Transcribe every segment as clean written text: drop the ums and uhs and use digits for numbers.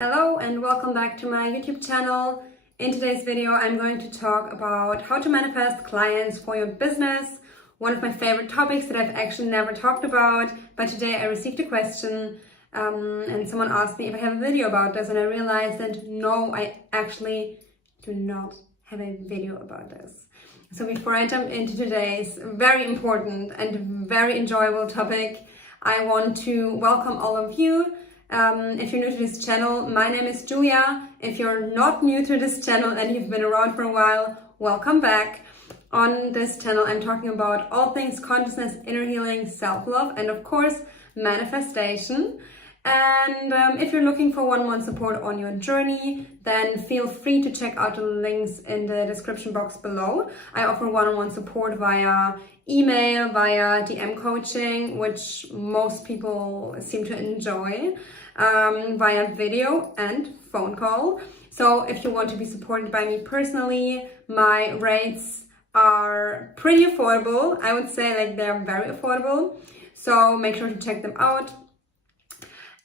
Hello and welcome back to my YouTube channel. In today's video, I'm going to talk about how to manifest clients for your business. One of my favorite topics that I've actually never talked about, but today I received a question and someone asked me if I have a video about this, and I realized that no, I actually do not have a video about this. So before I jump into today's very important and very enjoyable topic, I want to welcome all of you. If you're new to this channel, my name is Julia. If you're not new to this channel and you've been around for a while, welcome back. On this channel, I'm talking about all things consciousness, inner healing, self-love, and of course, manifestation. And if you're looking for one-on-one support on your journey, then feel free to check out the links in the description box below. I offer one-on-one support via email, via DM coaching, which most people seem to enjoy, via video and phone call. So if you want to be supported by me personally, my rates are pretty affordable. I would say like they're very affordable. So make sure to check them out.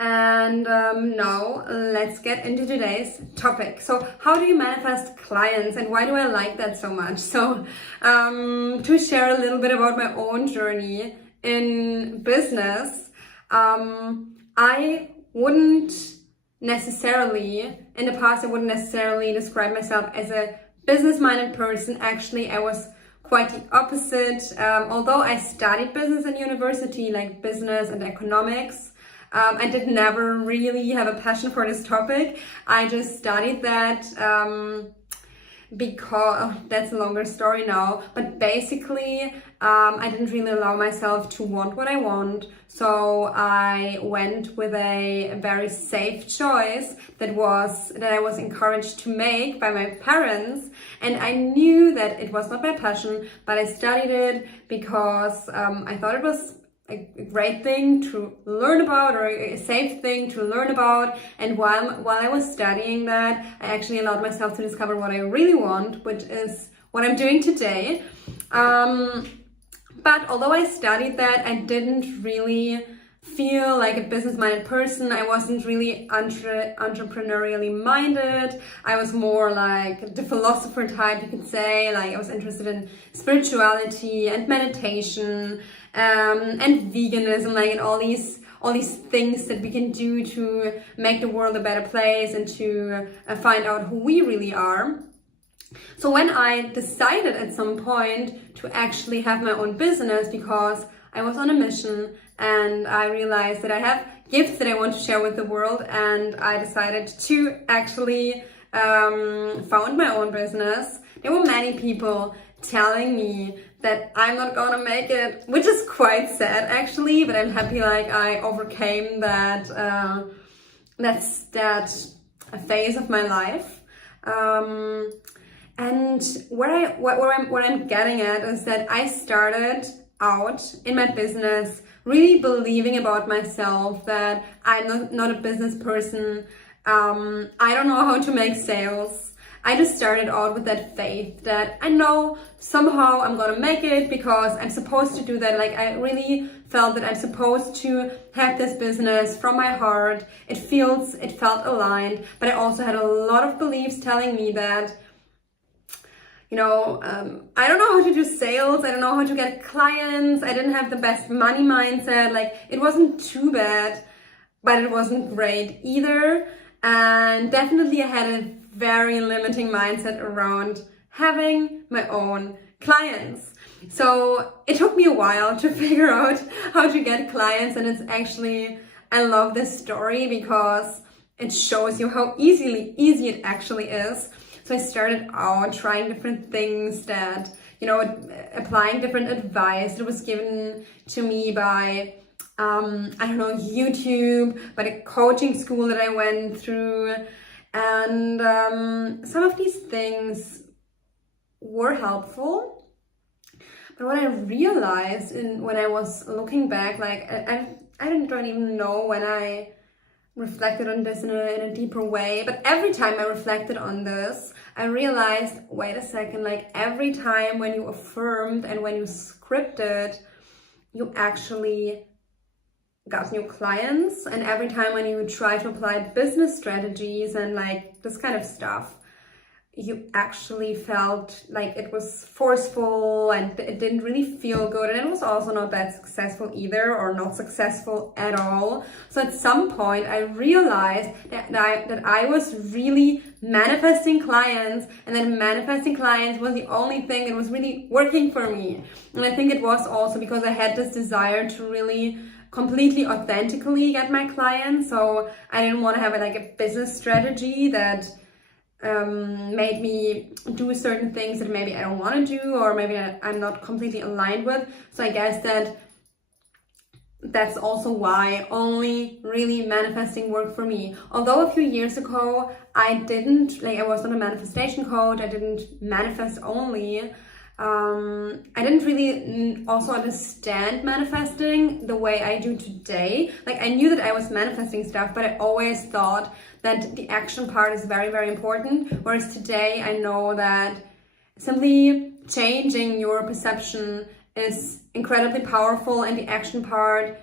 And now let's get into today's topic. So how do you manifest clients and why do I like that so much? So to share a little bit about my own journey in business, I wouldn't necessarily, in the past, I wouldn't necessarily describe myself as a business-minded person. Actually, I was quite the opposite. Although I studied business in university, like business and economics, I did never really have a passion for this topic. I just studied that because, that's a longer story now, but basically I didn't really allow myself to want what I want. So I went with a very safe choice that I was encouraged to make by my parents, and I knew that it was not my passion, but I studied it because I thought it was a great thing to learn about, or a safe thing to learn about. And while I was studying that, I actually allowed myself to discover what I really want, which is what I'm doing today. But although I studied that, I didn't really feel like a business-minded person. I wasn't really entrepreneurially minded. I was more like the philosopher type, you could say. Like I was interested in spirituality and meditation, and veganism, like, and all these things that we can do to make the world a better place and to find out who we really are. So when I decided at some point to actually have my own business, because I was on a mission and I realized that I have gifts that I want to share with the world, and I decided to actually found my own business, there were many people telling me that I'm not gonna make it, which is quite sad actually, but I'm happy like I overcame that phase of my life. And what I'm getting at is that I started out in my business really believing about myself that I'm not a business person. I don't know how to make sales. I just started out with that faith that I know somehow I'm gonna make it because I'm supposed to do that. Like I really felt that I'm supposed to have this business from my heart. It felt aligned, but I also had a lot of beliefs telling me that, you know, I don't know how to do sales. I don't know how to get clients. I didn't have the best money mindset. Like it wasn't too bad, but it wasn't great either. And definitely I had a very limiting mindset around having my own clients. So it took me a while to figure out how to get clients, and it's actually, I love this story because it shows you how easy it actually is. So I started out trying different things that, you know, applying different advice that was given to me by I don't know, YouTube, by the coaching school that I went through. And some of these things were helpful. But what I realized when I was looking back, like I don't even know when I reflected on this in a deeper way, but every time I reflected on this, I realized, wait a second, like every time when you affirmed and when you scripted, you actually got new clients, and every time when you try to apply business strategies and like this kind of stuff, you actually felt like it was forceful and it didn't really feel good, and it was also not that successful either, or not successful at all. So at some point I realized that I was really manifesting clients, and that manifesting clients was the only thing that was really working for me. And I think it was also because I had this desire to really completely authentically get my clients. So I didn't want to have like a business strategy that made me do certain things that maybe I don't want to do, or maybe I'm not completely aligned with. So I guess that's also why only really manifesting worked for me. Although a few years ago I was not a manifestation coach, I didn't manifest only. I didn't really also understand manifesting the way I do today. Like, I knew that I was manifesting stuff, but I always thought that the action part is very, very important. Whereas today I know that simply changing your perception is incredibly powerful, and the action part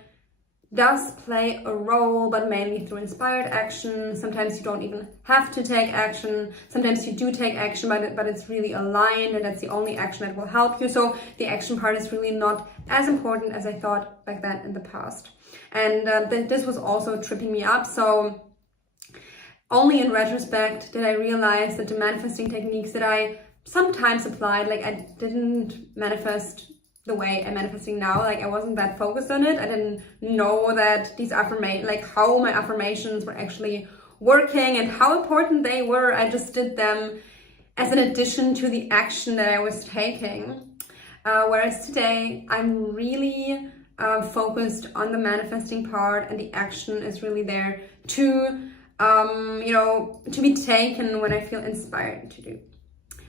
does play a role, but mainly through inspired action. Sometimes you don't even have to take action. Sometimes you do take action, but it's really aligned, and that's the only action that will help you. So the action part is really not as important as I thought back then in the past. And this was also tripping me up. So only in retrospect did I realize that the manifesting techniques that I sometimes applied, like I didn't manifest the way I'm manifesting now. Like, I wasn't that focused on it. I didn't know that these how my affirmations were actually working and how important they were. I just did them as an addition to the action that I was taking. Whereas today I'm really focused on the manifesting part, and the action is really there to be taken when I feel inspired to do.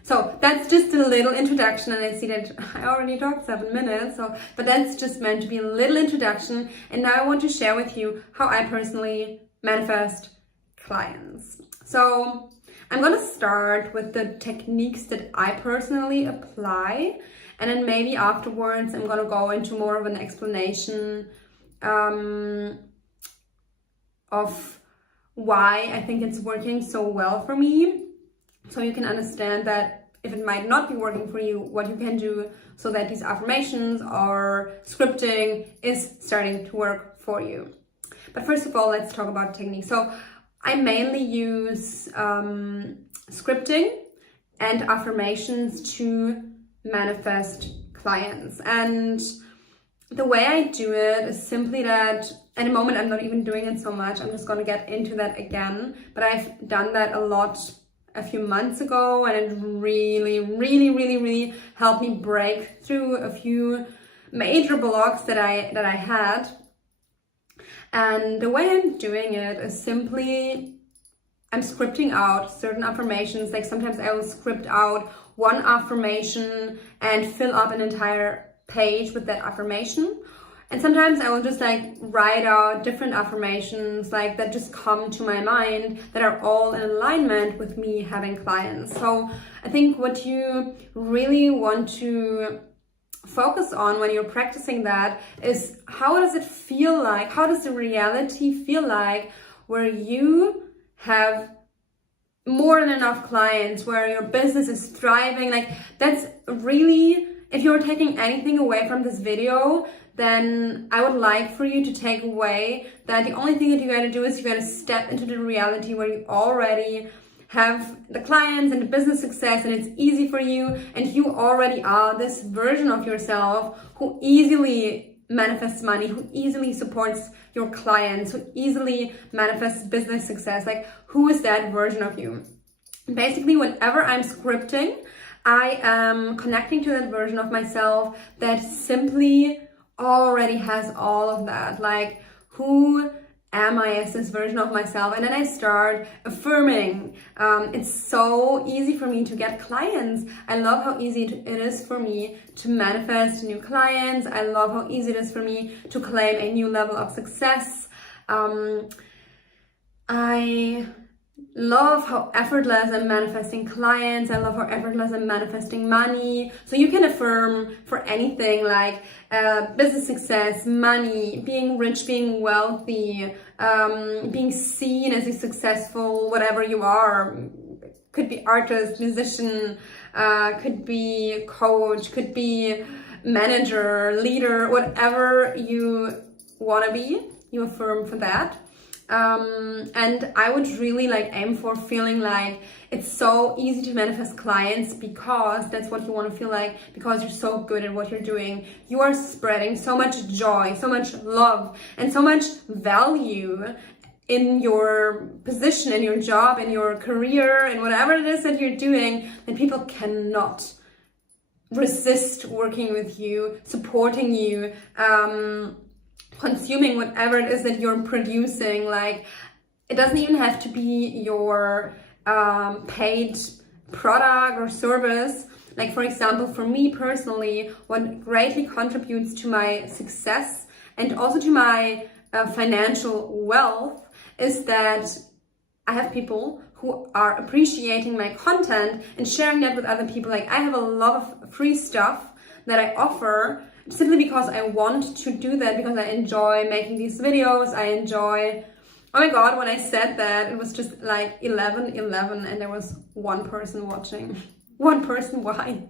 So that's just a little introduction, and I see that I already talked 7 minutes, but that's just meant to be a little introduction. And now I want to share with you how I personally manifest clients. So I'm gonna start with the techniques that I personally apply, and then maybe afterwards I'm gonna go into more of an explanation of why I think it's working so well for me, so you can understand that if it might not be working for you, what you can do so that these affirmations or scripting is starting to work for you. But first of all, let's talk about technique. So I mainly use scripting and affirmations to manifest clients. And the way I do it is simply that at the moment I'm not even doing it so much. I'm just going to get into that again. But I've done that a lot a few months ago, and it really helped me break through a few major blocks that I had. And the way I'm doing it is simply I'm scripting out certain affirmations. Like, sometimes I will script out one affirmation and fill up an entire page with that affirmation. And sometimes I will just like write out different affirmations like that just come to my mind that are all in alignment with me having clients. So I think what you really want to focus on when you're practicing that is, how does it feel like? How does the reality feel like where you have more than enough clients, where your business is thriving? Like, that's really, if you're taking anything away from this video, then I would like for you to take away that the only thing that you gotta do is you gotta step into the reality where you already have the clients and the business success, and it's easy for you, and you already are this version of yourself who easily manifests money, who easily supports your clients, who easily manifests business success. Like, who is that version of you? Basically, whenever I'm scripting, I am connecting to that version of myself that simply already has all of that. Like, who am I as this version of myself? And then I start affirming. It's so easy for me to get clients. I love how easy it is for me to manifest new clients. I love how easy it is for me to claim a new level of success. I love how effortless I'm manifesting clients. I love how effortless I'm manifesting money. So you can affirm for anything like business success, money, being rich, being wealthy, being seen as a successful whatever you are. Could be artist, musician, could be coach, could be manager, leader, whatever you want to be, you affirm for that. And I would really like aim for feeling like it's so easy to manifest clients, because that's what you want to feel like, because you're so good at what you're doing. You are spreading so much joy, so much love, and so much value in your position, in your job, in your career, in whatever it is that you're doing, that people cannot resist working with you, supporting you, consuming whatever it is that you're producing. Like, it doesn't even have to be your paid product or service. Like, for example, for me personally, what greatly contributes to my success and also to my financial wealth is that I have people who are appreciating my content and sharing that with other people. Like, I have a lot of free stuff that I offer simply because I want to do that, because I enjoy making these videos. I enjoy, oh my god, when I said that, it was just like 11 and there was one person watching. One person, why?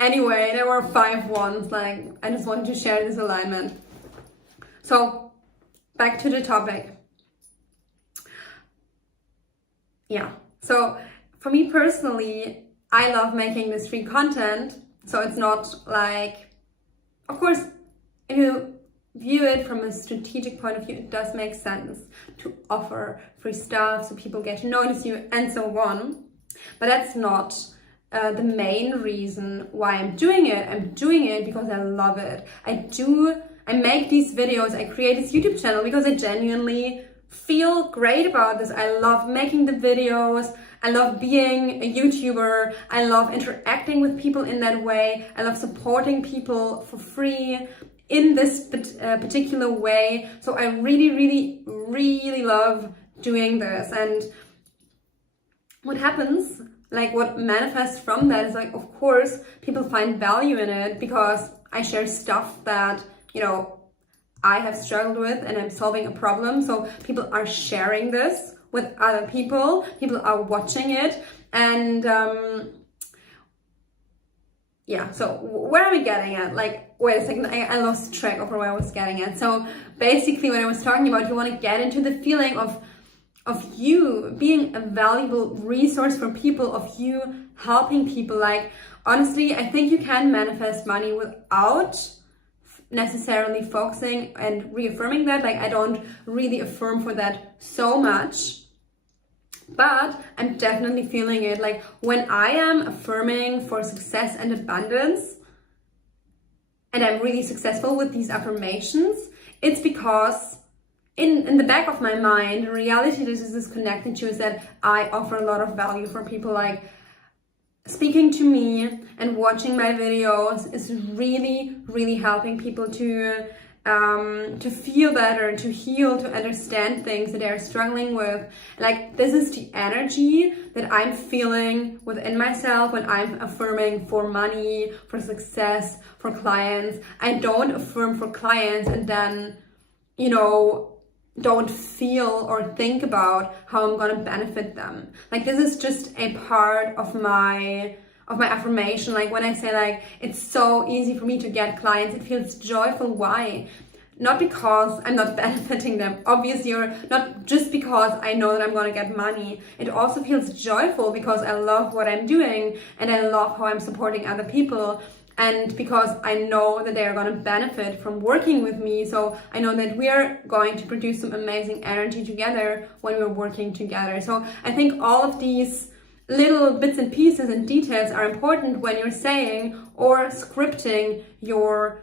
Anyway, there were 5 ones. Like, I just wanted to share this alignment. So back to the topic. Yeah, so for me personally, I love making this free content. So it's not like, of course, if you view it from a strategic point of view, it does make sense to offer free stuff so people get to notice you and so on. But that's not the main reason why I'm doing it. I'm doing it because I love it. I make these videos, I create this YouTube channel because I genuinely feel great about this. I love making the videos. I love being a YouTuber. I love interacting with people in that way. I love supporting people for free in this particular way. So I really love doing this. And what happens, like what manifests from that is like, of course, people find value in it because I share stuff that, you know, I have struggled with and I'm solving a problem. So people are sharing this with other people. People are watching it. And yeah, so where am I getting at? Like, wait a second, I lost track of where I was getting at. So basically what I was talking about, you want to get into the feeling of you being a valuable resource for people, of you helping people. Like, honestly, I think you can manifest money without necessarily focusing and reaffirming that. Like, I don't really affirm for that so much, but I'm definitely feeling it. Like, when I am affirming for success and abundance and I'm really successful with these affirmations, it's because in the back of my mind, the reality this is connected to is that I offer a lot of value for people. Like, speaking to me and watching my videos is really helping people to feel better, to heal, to understand things that they're struggling with. Like, this is the energy that I'm feeling within myself when I'm affirming for money, for success, for clients. I don't affirm for clients and then, you know, don't feel or think about how I'm gonna benefit them. Like, this is just a part of my affirmation. Like, when I say like, it's so easy for me to get clients, it feels joyful. Why? Not because I'm not benefiting them, obviously, or not just because I know that I'm gonna get money. It also feels joyful because I love what I'm doing and I love how I'm supporting other people. And because I know that they are going to benefit from working with me. So I know that we are going to produce some amazing energy together when we're working together. So I think all of these little bits and pieces and details are important when you're saying or scripting your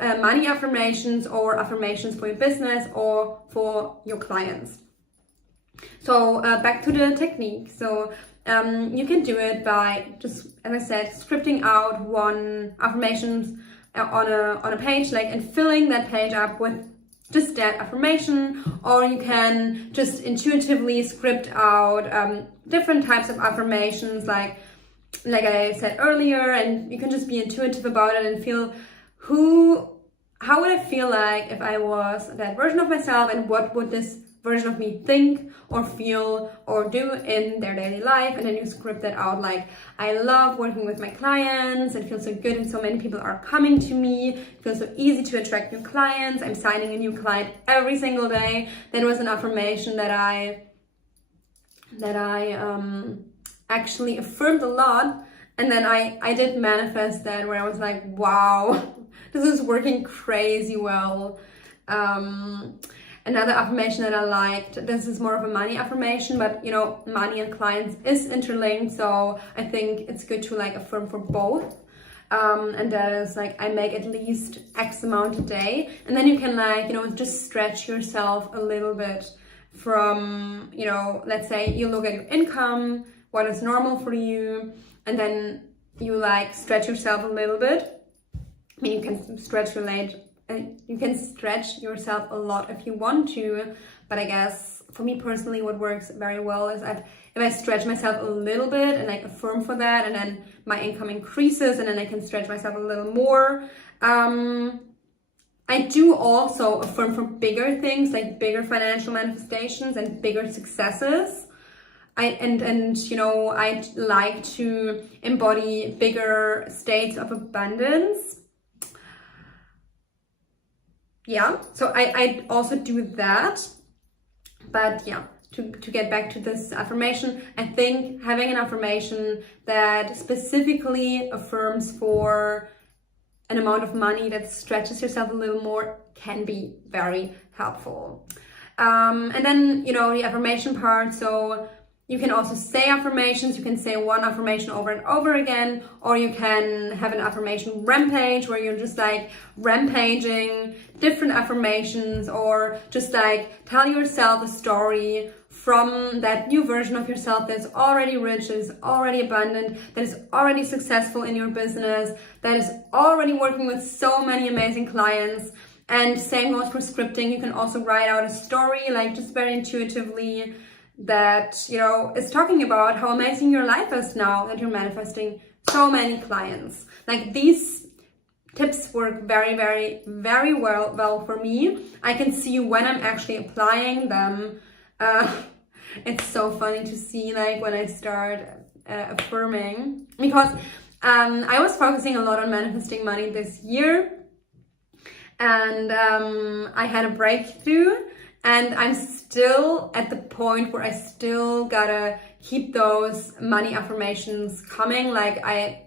money affirmations or affirmations for your business or for your clients. So back to the technique. So you can do it by just, as I said, scripting out one affirmations on a page, like, and filling that page up with just that affirmation, or you can just intuitively script out different types of affirmations like I said earlier, and you can just be intuitive about it and feel how would I feel like if I was that version of myself, and what would this version of me think or feel or do in their daily life. And then you script that out like, I love working with my clients, it feels so good and so many people are coming to me, it feels so easy to attract new clients, I'm signing a new client every single day. That was an affirmation that I actually affirmed a lot. And then I did manifest that, where I was like, wow, this is working crazy well. Another affirmation that I liked, this is more of a money affirmation, but you know, money and clients is interlinked, so I think it's good to like affirm for both. And that is like, I make at least X amount a day. And then you can like, you know, just stretch yourself a little bit from, you know, let's say you look at your income, what is normal for you, and then you like stretch yourself a little bit. I mean, you can stretch yourself a lot if you want to, but I guess for me personally, what works very well is that if I stretch myself a little bit and like affirm for that, and then my income increases, and then I can stretch myself a little more. I do also affirm for bigger things, like bigger financial manifestations and bigger successes. And you know, I like to embody bigger states of abundance. Yeah, so I also do that. But yeah, to get back to this affirmation, I think having an affirmation that specifically affirms for an amount of money that stretches yourself a little more can be very helpful. And then, you know, the affirmation part, so you can also say affirmations. You can say one affirmation over and over again, or you can have an affirmation rampage where you're just like rampaging different affirmations, or just like tell yourself a story from that new version of yourself that's already rich, that is already abundant, that is already successful in your business, that is already working with so many amazing clients. And same goes for scripting. You can also write out a story, like just very intuitively, that, you know, is talking about how amazing your life is now that you're manifesting so many clients. Like, these tips work very, very, very well for me. I can see when I'm actually applying them. It's so funny to see, like, when I start affirming, because I was focusing a lot on manifesting money this year, and I had a breakthrough. And I'm still at the point where I still gotta keep those money affirmations coming. Like, I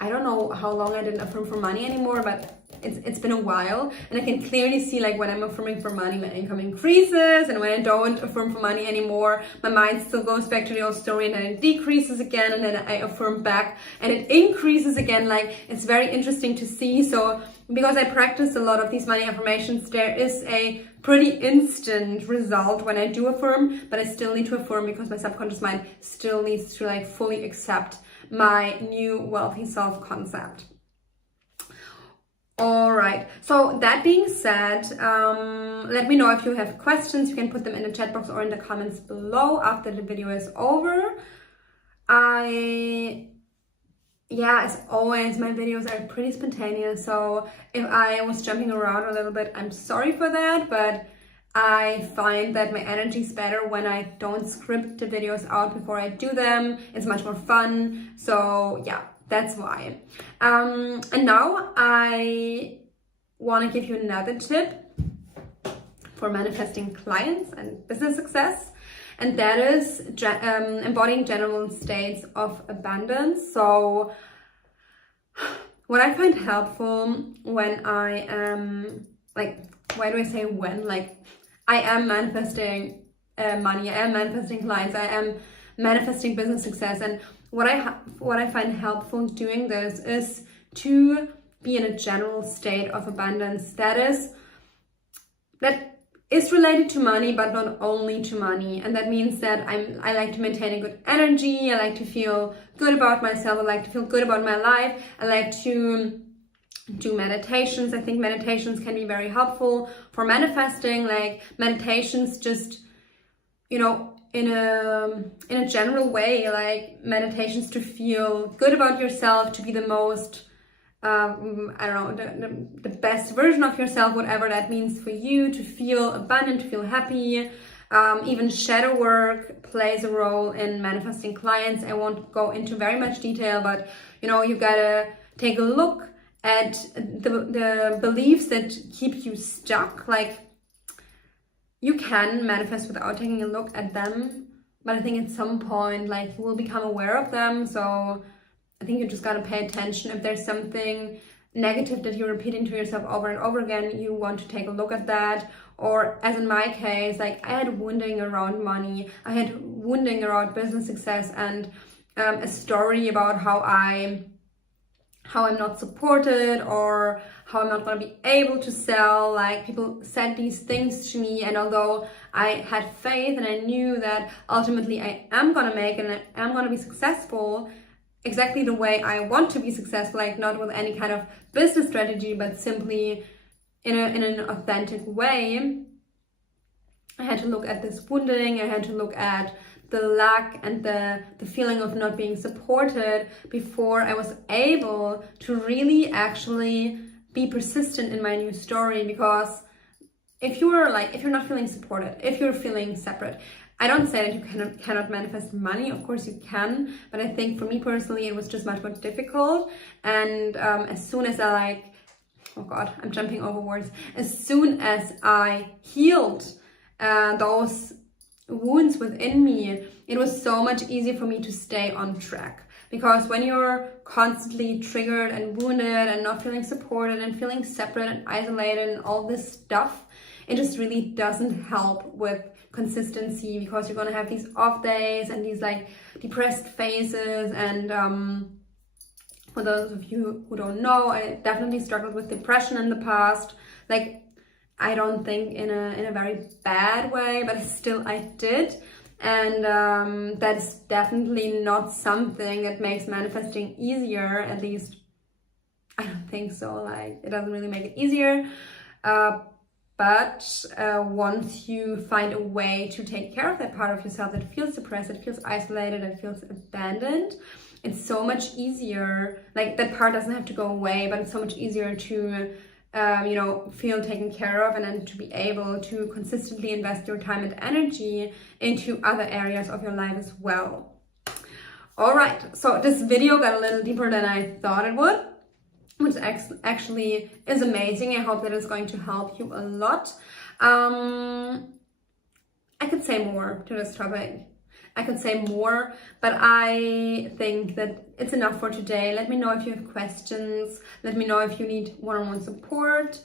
don't know how long I didn't affirm for money anymore, but it's been a while. And I can clearly see, like, when I'm affirming for money, my income increases, and when I don't affirm for money anymore, my mind still goes back to the old story, and then it decreases again, and then I affirm back and it increases again. Like, it's very interesting to see. So because I practice a lot of these money affirmations, there is a pretty instant result when I do affirm, but I still need to affirm because my subconscious mind still needs to like fully accept my new wealthy self concept. All right, so that being said, let me know if you have questions. You can put them in the chat box or in the comments below after the video is over. As always, my videos are pretty spontaneous, so if I was jumping around a little bit, I'm sorry for that, but I find that my energy is better when I don't script the videos out before I do them. It's much more fun, so yeah, that's why. And now I want to give you another tip for manifesting clients and business success. And that is embodying general states of abundance. So what I find helpful when I am, like, why do I say when? Like, I am manifesting money, I am manifesting clients, I am manifesting business success. And what I find helpful doing this is to be in a general state of abundance that is related to money, but not only to money. And that means that I like to maintain a good energy. I like to feel good about myself. I like to feel good about my life. I like to do meditations. I think meditations can be very helpful for manifesting. Like meditations just, you know, in a general way, like meditations to feel good about yourself, to be the most I don't know, the best version of yourself, whatever that means for you, to feel abundant, to feel happy. Even shadow work plays a role in manifesting clients. I won't go into very much detail, but you know, you gotta take a look at the beliefs that keep you stuck. Like, you can manifest without taking a look at them, but I think at some point, like, you will become aware of them. So I think you just gotta pay attention. If there's something negative that you're repeating to yourself over and over again, you want to take a look at that. Or as in my case, like, I had wounding around money, I had wounding around business success, and a story about how I'm not supported, or how I'm not going to be able to sell. Like, people said these things to me, and although I had faith and I knew that ultimately I am going to make and I am going to be successful exactly the way I want to be successful, like not with any kind of business strategy, but simply in an authentic way, I had to look at this wounding. I had to look at the lack and the feeling of not being supported before I was able to really actually be persistent in my new story. Because if you're not feeling supported, if you're feeling separate, I don't say that you cannot manifest money. Of course you can, but I think for me personally, it was just much more difficult. And as soon as I oh God, I'm jumping over words. As soon as I healed those wounds within me, it was so much easier for me to stay on track. Because when you're constantly triggered and wounded and not feeling supported and feeling separate and isolated and all this stuff, it just really doesn't help with consistency, because you're gonna have these off days and these like depressed phases. And for those of you who don't know, I definitely struggled with depression in the past. Like, I don't think in a very bad way, but still I did. And that is definitely not something that makes manifesting easier. At least I don't think so. Like, it doesn't really make it easier. But once you find a way to take care of that part of yourself that feels depressed, that feels isolated, that feels abandoned, it's so much easier. Like, that part doesn't have to go away, but it's so much easier to you know, feel taken care of, and then to be able to consistently invest your time and energy into other areas of your life as well. All right, so this video got a little deeper than I thought it would, which actually is amazing. I hope that it's going to help you a lot. I could say more to this topic. I could say more, but I think that it's enough for today. Let me know if you have questions. Let me know if you need one-on-one support.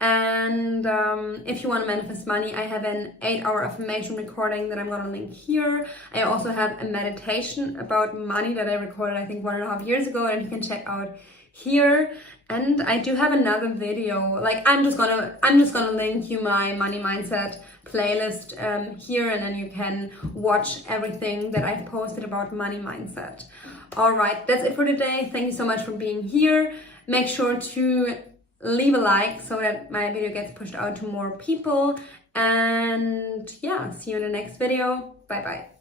And if you want to manifest money, I have an 8-hour affirmation recording that I'm going to link here. I also have a meditation about money that I recorded, I think 1.5 years ago, and you can check out here. And I do have another video. Like, I'm just gonna link you my money mindset playlist here, and then you can watch everything that I've posted about money mindset. All right, that's it for today. Thank you so much for being here. Make sure to leave a like so that my video gets pushed out to more people. And yeah, see you in the next video. Bye bye.